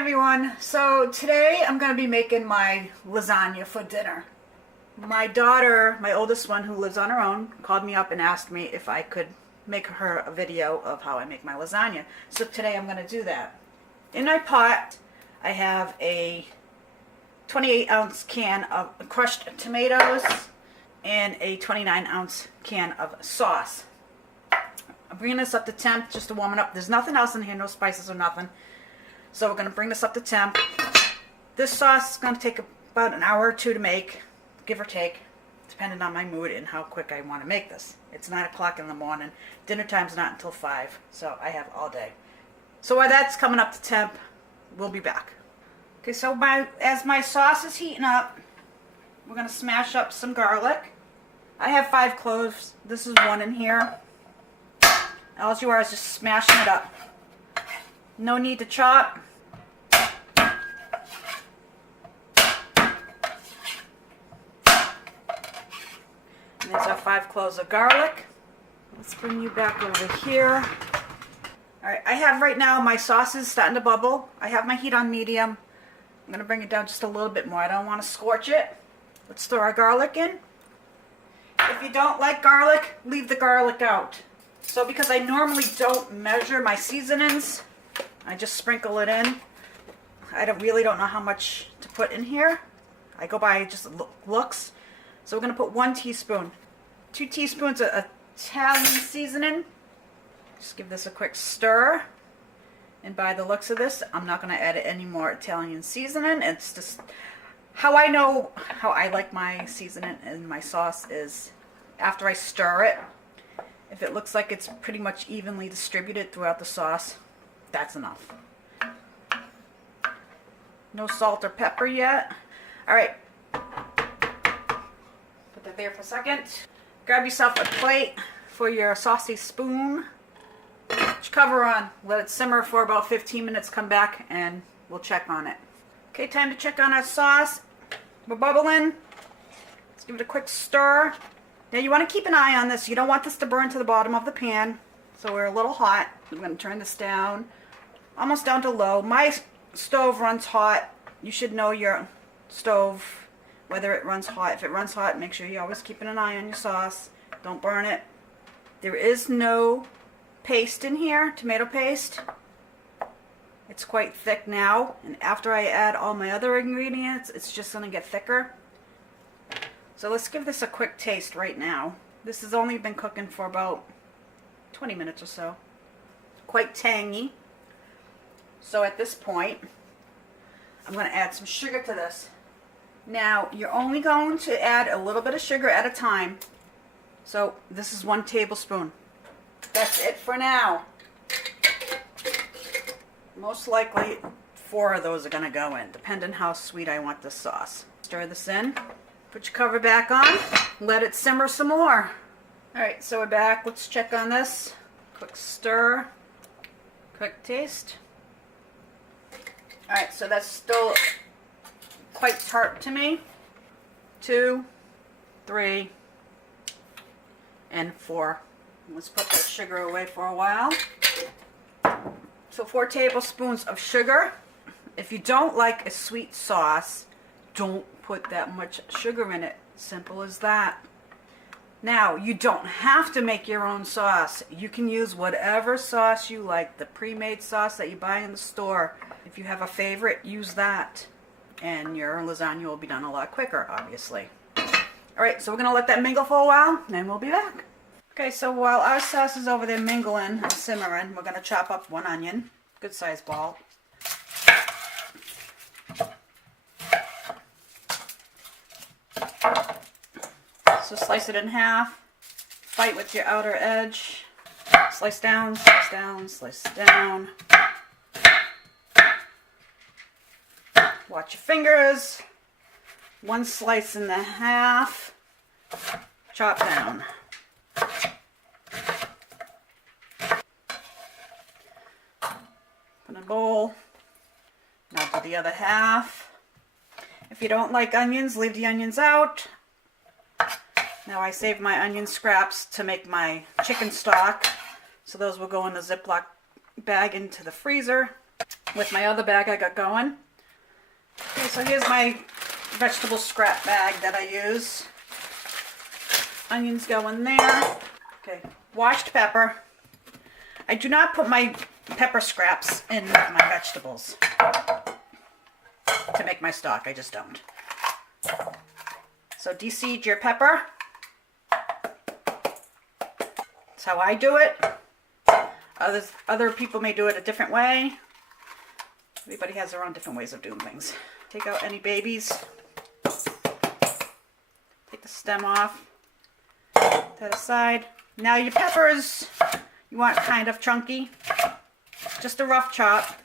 everyone. So today I'm going to be making my lasagna for dinner. My daughter, my oldest one who lives on her own, called me up and asked me if I could make her a video of how I make my lasagna. So today I'm going to do that. In my pot I have a 28-ounce can of crushed tomatoes and a 29-ounce can of sauce. I'm bringing this up to temp just to warm it up. There's nothing else in here, no spices or nothing. So we're going to bring this up to temp. This sauce is going to take about an hour or two to make, give or take, depending on my mood and how quick I want to make this. It's 9 o'clock in the morning. Dinner time's not until 5, so I have all day. So while that's coming up to temp, we'll be back. Okay, so as my sauce is heating up, we're going to smash up some garlic. I have 5 cloves. This is 1 in here. All you are is just smashing it up. No need to chop. And there's our 5 cloves of garlic. Let's bring you back over here. Alright, I have right now my sauce is starting to bubble. I have my heat on medium. I'm going to bring it down just a little bit more. I don't want to scorch it. Let's throw our garlic in. If you don't like garlic, leave the garlic out. So because I normally don't measure my seasonings, I just sprinkle it in. I really don't know how much to put in here. I go by just looks. So we're going to put 1 teaspoon. 2 teaspoons of Italian seasoning. Just give this a quick stir. And by the looks of this, I'm not going to add any more Italian seasoning. It's just how I know how I like my seasoning and my sauce is after I stir it. If it looks like it's pretty much evenly distributed throughout the sauce, that's enough. No salt or pepper yet. Alright. Put that there for a second. Grab yourself a plate for your saucy spoon. Put your cover on. Let it simmer for about 15 minutes. Come back and we'll check on it. Okay, time to check on our sauce. We're bubbling. Let's give it a quick stir. Now you want to keep an eye on this. You don't want this to burn to the bottom of the pan. So we're a little hot. I'm going to turn this down. Almost down to low. My stove runs hot. You should know your stove, whether it runs hot. If it runs hot, make sure you're always keeping an eye on your sauce. Don't burn it. There is no paste in here, tomato paste. It's quite thick now. And after I add all my other ingredients, it's just going to get thicker. So let's give this a quick taste right now. This has only been cooking for about 20 minutes or so. Quite tangy. So at this point, I'm going to add some sugar to this. Now, you're only going to add a little bit of sugar at a time. So this is 1 tablespoon. That's it for now. Most likely 4 of those are going to go in, depending how sweet I want this sauce. Stir this in. Put your cover back on. Let it simmer some more. Alright, so we're back. Let's check on this. Quick stir. Quick taste. Alright, so that's still quite tart to me. 2, 3, and 4. Let's put that sugar away for a while. So 4 tablespoons of sugar. If you don't like a sweet sauce, don't put that much sugar in it. Simple as that. Now, you don't have to make your own sauce. You can use whatever sauce you like. The pre-made sauce that you buy in the store. If you have a favorite, use that. And your lasagna will be done a lot quicker, obviously. Alright, so we're going to let that mingle for a while, and we'll be back. Okay, so while our sauce is over there mingling and simmering, we're going to chop up 1 onion. Good sized ball. So slice it in half, fight with your outer edge, slice down, slice down, slice down. Watch your fingers. 1 slice in the half, chop down. Put in a bowl. Now do the other half. If you don't like onions, leave the onions out. Now I saved my onion scraps to make my chicken stock. So those will go in the Ziploc bag into the freezer. with my other bag I got going. Okay, so here's my vegetable scrap bag that I use. Onions go in there. Okay, washed pepper. I do not put my pepper scraps in my vegetables to make my stock. I just don't. So de-seed your pepper. That's how I do it. Other people may do it a different way. Everybody has their own different ways of doing things. Take out any babies. Take the stem off. Put that aside. Now your peppers, you want kind of chunky. Just a rough chop.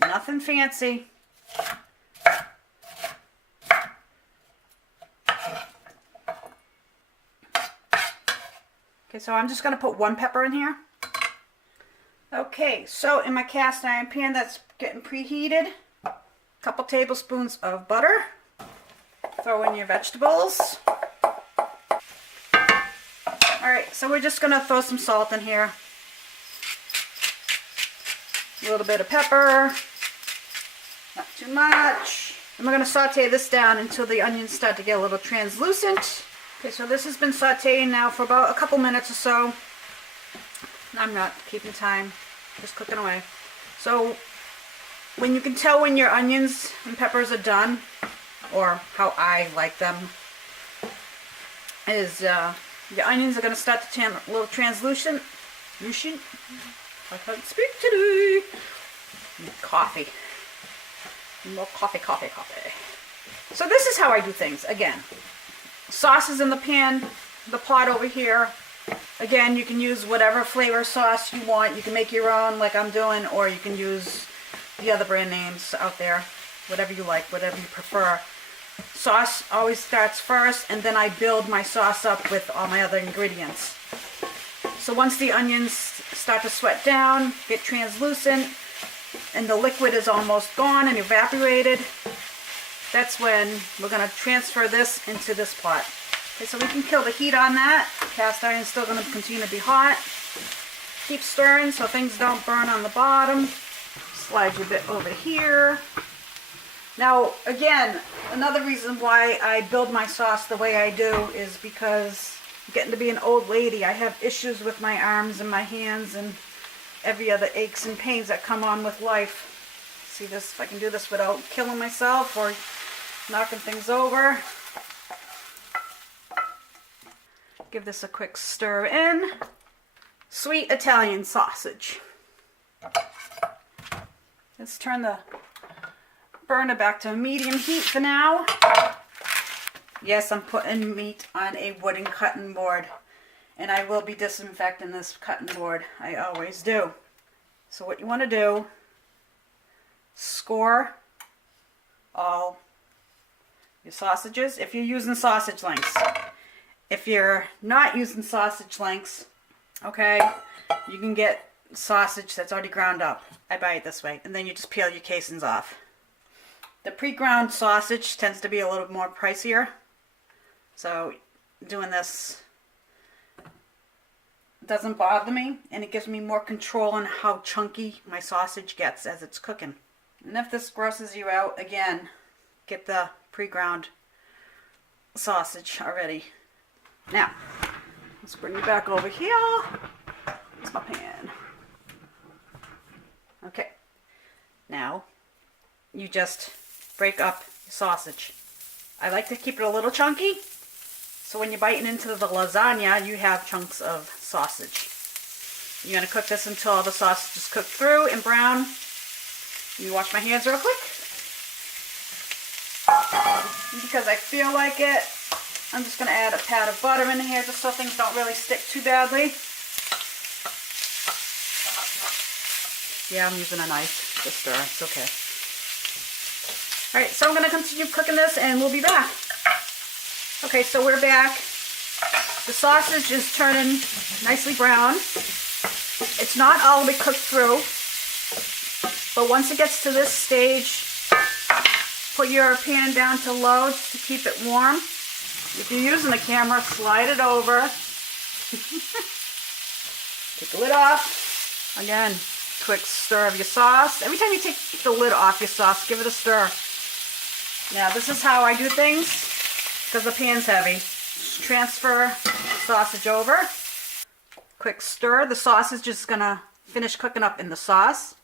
Nothing fancy. Okay, so I'm just going to put one pepper in here. Okay, so in my cast iron pan that's getting preheated, a couple tablespoons of butter. Throw in your vegetables. Alright, so we're just going to throw some salt in here. A little bit of pepper. Not too much. And we're going to saute this down until the onions start to get a little translucent. Okay, so this has been sauteing now for about a couple minutes or so. I'm not keeping time, just cooking away. So when you can tell when your onions and peppers are done, or how I like them, is your onions are going to start to turn a little translucent. I can't speak today. Coffee. More coffee. So this is how I do things. Again, sauce is in the pan, the pot over here. Again, you can use whatever flavor sauce you want. You can make your own like I'm doing, or you can use the other brand names out there. Whatever you like, whatever you prefer. Sauce always starts first, and then I build my sauce up with all my other ingredients. So once the onions start to sweat down, get translucent, and the liquid is almost gone and evaporated, that's when we're going to transfer this into this pot. Okay, so we can kill the heat on that. Cast iron is still going to continue to be hot. Keep stirring so things don't burn on the bottom. Slide your bit over here. Now, again, another reason why I build my sauce the way I do is because I'm getting to be an old lady. I have issues with my arms and my hands and every other aches and pains that come on with life. See this, if I can do this without killing myself or knocking things over. Give this a quick stir in. Sweet Italian sausage. Let's turn the burner back to medium heat for now. Yes, I'm putting meat on a wooden cutting board, and I will be disinfecting this cutting board. I always do. So what you want to do, score all your sausages if you're using sausage links. If you're not using sausage links, okay, you can get sausage that's already ground up. I buy it this way, and then you just peel your casings off. The pre-ground sausage tends to be a little more pricier, so doing this doesn't bother me, and it gives me more control on how chunky my sausage gets as it's cooking. And if this grosses you out, again, get the pre-ground sausage already. Now, let's bring you back over here. Here's my pan. Okay, now you just break up the sausage. I like to keep it a little chunky, so when you're biting into the lasagna, you have chunks of sausage. You're going to cook this until all the sausage is cooked through and brown. Let me wash my hands real quick. Because I feel like it, I'm just going to add a pat of butter in here just so things don't really stick too badly. Yeah, I'm using a knife to stir. It's okay. Alright, so I'm going to continue cooking this and we'll be back. Okay, so we're back. The sausage is turning nicely brown. It's not all the way cooked through, but once it gets to this stage, put your pan down to low to keep it warm. If you're using a camera, slide it over. Take the lid off. Again, quick stir of your sauce. Every time you take the lid off your sauce, give it a stir. Now this is how I do things because the pan's heavy. Just transfer the sausage over. Quick stir. The sauce is just gonna finish cooking up in the sauce.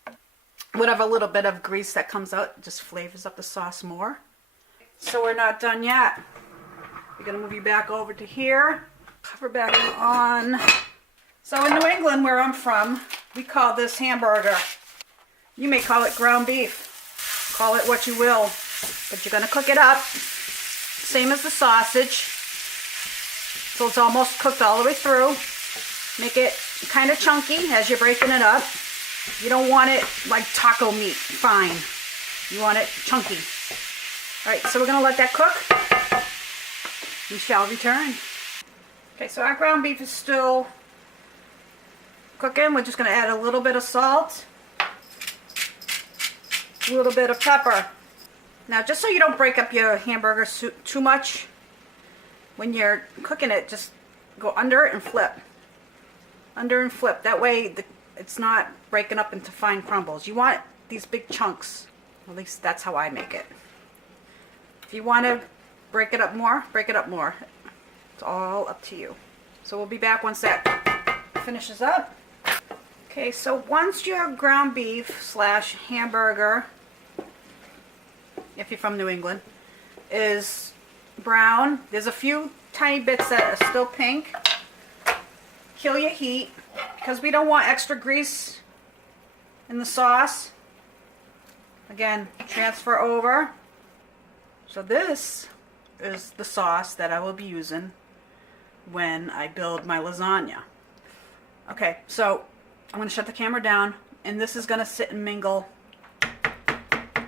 Whatever little bit of grease that comes out just flavors up the sauce more. So we're not done yet. We're gonna move you back over to here. Cover back on. So in New England, where I'm from, we call this hamburger. You may call it ground beef. Call it what you will. But you're gonna cook it up. Same as the sausage. So it's almost cooked all the way through. Make it kind of chunky as you're breaking it up. You don't want it like taco meat, fine. You want it chunky. All right, so we're gonna let that cook. We shall return. Okay, so our ground beef is still cooking. We're just gonna add a little bit of salt, a little bit of pepper. Now, just so you don't break up your hamburger too much, when you're cooking it, just go under it and flip. Under and flip. That way it's not breaking up into fine crumbles. You want these big chunks. At least that's how I make it. If you want to break it up more, break it up more. It's all up to you. So we'll be back once that finishes up. Okay, so once your ground beef slash hamburger, if you're from New England, is brown, there's a few tiny bits that are still pink. Kill your heat because we don't want extra grease in the sauce. Again, transfer over. So this is the sauce that I will be using when I build my lasagna. Okay, so I'm going to shut the camera down and this is going to sit and mingle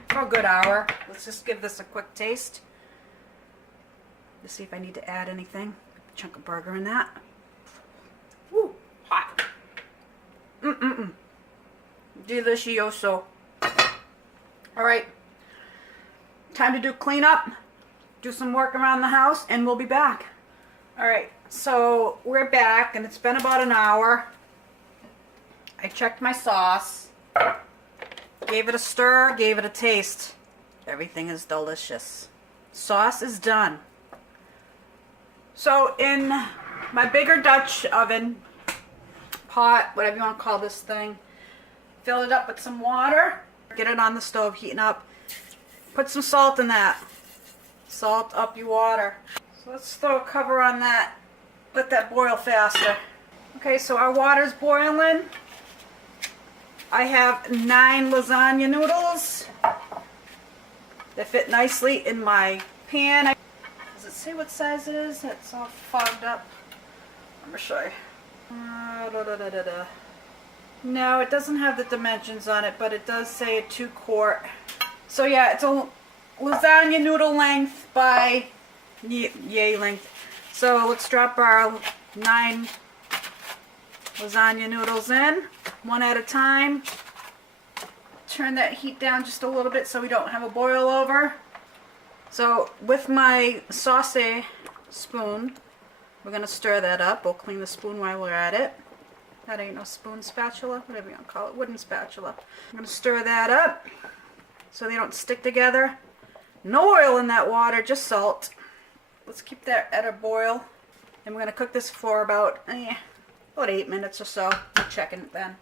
for a good hour. Let's just give this a quick taste to see if I need to add anything. A chunk of burger in that. Woo, hot. Delicioso. All right, time to do cleanup, do some work around the house, and we'll be back. All right, so we're back, and it's been about an hour. I checked my sauce, gave it a stir, gave it a taste. Everything is delicious. Sauce is done. So in my bigger Dutch oven, pot, whatever you want to call this thing, fill it up with some water, get it on the stove heating up, put some salt in that, salt up your water. So let's throw a cover on that, let that boil faster. Okay, so our water's boiling. I have 9 lasagna noodles. They fit nicely in my pan. Does it say what size it is? It's all fogged up. I'm gonna show you. No, it doesn't have the dimensions on it, but it does say a 2-quart. So yeah, it's a lasagna noodle length by yay length. So let's drop our 9 lasagna noodles in, one at a time. Turn that heat down just a little bit so we don't have a boil over. So with my sauce spoon, we're going to stir that up. We'll clean the spoon while we're at it. That ain't no spoon, spatula, whatever you want to call it, wooden spatula. I'm going to stir that up so they don't stick together. No oil in that water, just salt. Let's keep that at a boil. And we're going to cook this for about 8 minutes or so. We're checking it then.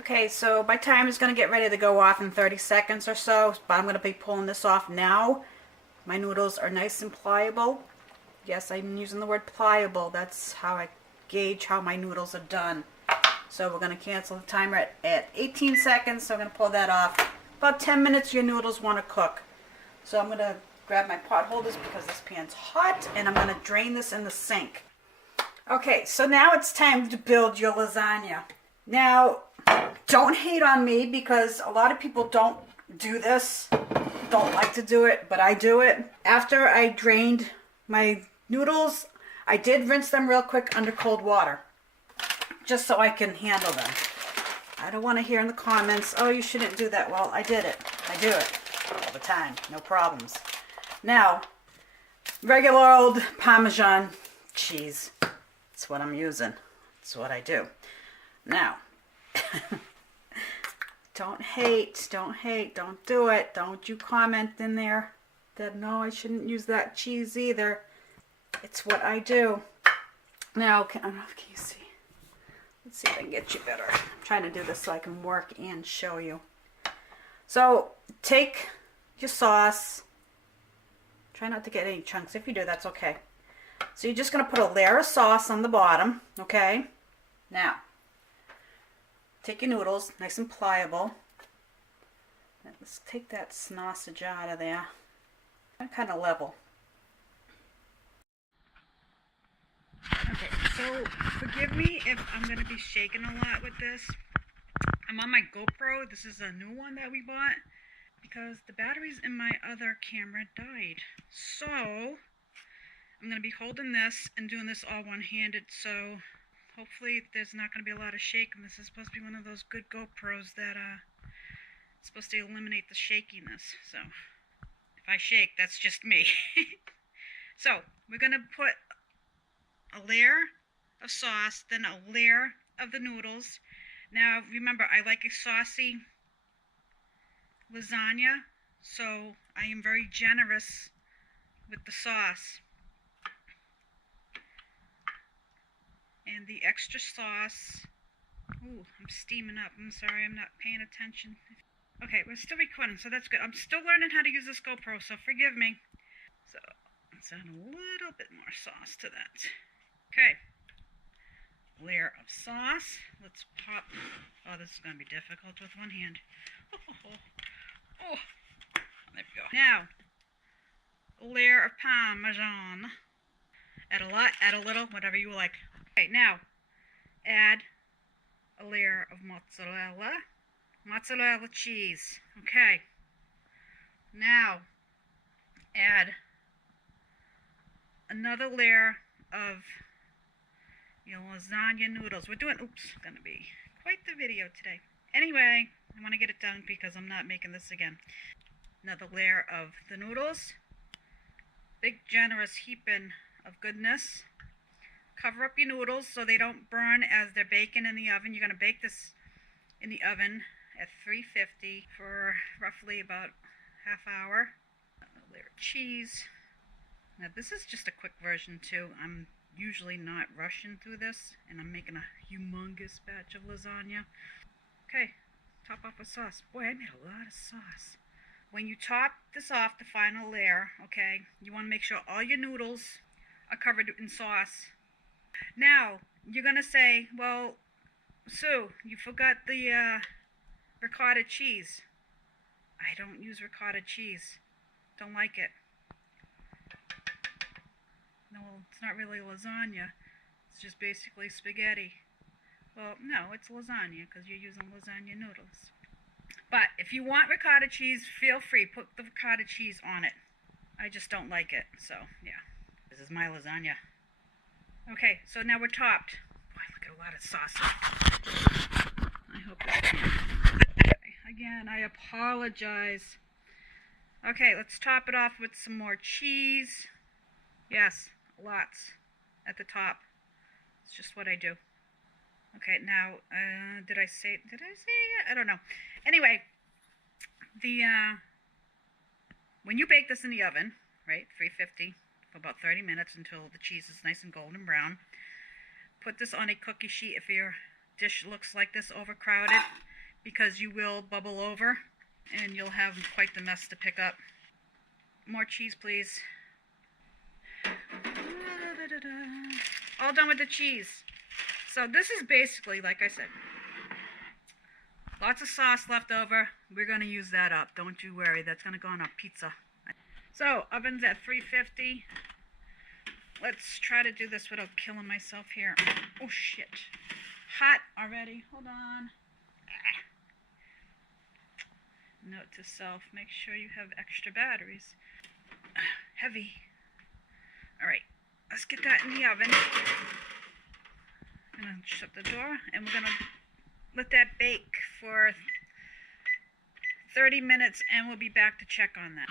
Okay, so my timer is going to get ready to go off in 30 seconds or so, but I'm going to be pulling this off now. My noodles are nice and pliable. Yes, I'm using the word pliable. That's how I gauge how my noodles are done. So we're going to cancel the timer at 18 seconds, so I'm going to pull that off. About 10 minutes your noodles want to cook. So I'm going to grab my pot holders because this pan's hot, and I'm going to drain this in the sink. Okay, so now it's time to build your lasagna. Now, don't hate on me because a lot of people don't do this, don't like to do it, but I do it. After I drained my noodles, I did rinse them real quick under cold water, just so I can handle them. I don't want to hear in the comments, oh, you shouldn't do that. Well, I did it. I do it all the time, no problems. Now, regular old Parmesan cheese. That's what I'm using. That's what I do. Now, Don't hate, don't do it. Don't you comment in there that no, I shouldn't use that cheese either. It's what I do. Now, I don't know, can you see? Let's see if I can get you better. I'm trying to do this so I can work and show you. So, take your sauce. Try not to get any chunks. If you do, that's okay. So you're just going to put a layer of sauce on the bottom, okay? Now, take your noodles, nice and pliable. Let's take that sausage out of there. Kind of level. Okay, so forgive me if I'm going to be shaking a lot with this. I'm on my GoPro. This is a new one that we bought because the batteries in my other camera died. So I'm going to be holding this and doing this all one-handed, so hopefully there's not going to be a lot of shaking. This is supposed to be one of those good GoPros that it's supposed to eliminate the shakiness. So if I shake, that's just me. So we're going to put a layer of sauce, then a layer of the noodles. Now remember, I like a saucy lasagna, so I am very generous with the sauce. And the extra sauce, ooh, I'm steaming up. I'm sorry, I'm not paying attention. Okay, we're still recording, so that's good. I'm still learning how to use this GoPro, so forgive me. So let's add a little bit more sauce to that. Okay, layer of sauce. Let's pop. Oh, this is going to be difficult with one hand. Oh, there we go. Now, a layer of Parmesan. Add a lot, add a little, whatever you like. Okay, now add a layer of mozzarella cheese. Okay, now add another layer of your lasagna noodles. We're doing, gonna be quite the video today. Anyway, I want to get it done because I'm not making this again. Another layer of the noodles. Big generous heaping of goodness. Cover up your noodles so they don't burn as they're baking in the oven. You're going to bake this in the oven at 350 for roughly about half hour. A layer of cheese. Now this is just a quick version too. I'm usually not rushing through this, and I'm making a humongous batch of lasagna. Okay, top off with sauce. Boy, I made a lot of sauce. When you top this off, the final layer, okay, you want to make sure all your noodles are covered in sauce. Now, you're going to say, well, Sue, you forgot the ricotta cheese. I don't use ricotta cheese. Don't like it. No, it's not really lasagna. It's just basically spaghetti. Well, no, it's lasagna because you're using lasagna noodles. But if you want ricotta cheese, feel free. Put the ricotta cheese on it. I just don't like it. So, yeah. This is my lasagna. Okay, so now we're topped. Boy, look at a lot of sauce. I hope this can. Again, I apologize. Okay, let's top it off with some more cheese. Yes, lots at the top. It's just what I do. Okay, now, did I say it? I don't know. Anyway, when you bake this in the oven, right, 350 for about 30 minutes until the cheese is nice and golden brown, put this on a cookie sheet if your dish looks like this overcrowded, because you will bubble over and you'll have quite the mess to pick up. More cheese, please. All done with the cheese. So this is basically, like I said, lots of sauce left over. We're going to use that up. Don't you worry. That's going to go on a pizza. So oven's at 350. Let's try to do this without killing myself here. Oh, shit. Hot already. Hold on. Note to self, make sure you have extra batteries. Heavy. Alright, let's get that in the oven. I'm going to shut the door, and we're going to let that bake for 30 minutes, and we'll be back to check on that.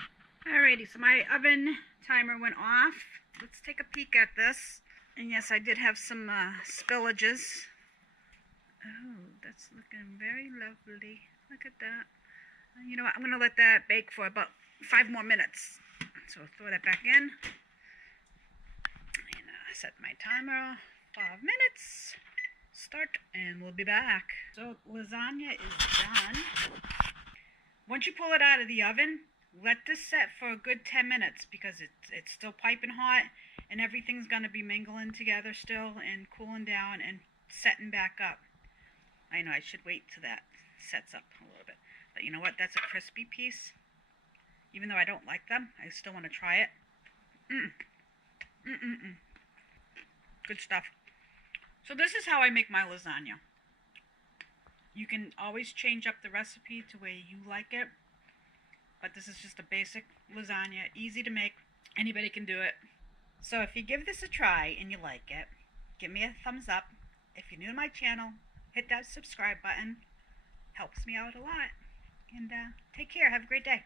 Alrighty, so my oven timer went off. Let's take a peek at this. And yes, I did have some spillages. Oh, that's looking very lovely. Look at that. You know what? I'm going to let that bake for about 5 more minutes. So I'll throw that back in. And set my timer. 5 minutes. Start, and we'll be back. So lasagna is done. Once you pull it out of the oven, let this set for a good 10 minutes because it's still piping hot and everything's going to be mingling together still and cooling down and setting back up. I know I should wait till that sets up a little bit. But you know what? That's a crispy piece. Even though I don't like them, I still want to try it. Good stuff. So this is how I make my lasagna. You can always change up the recipe to where you like it. But this is just a basic lasagna, easy to make. Anybody can do it. So if you give this a try and you like it, give me a thumbs up. If you're new to my channel, hit that subscribe button. Helps me out a lot. And take care. Have a great day.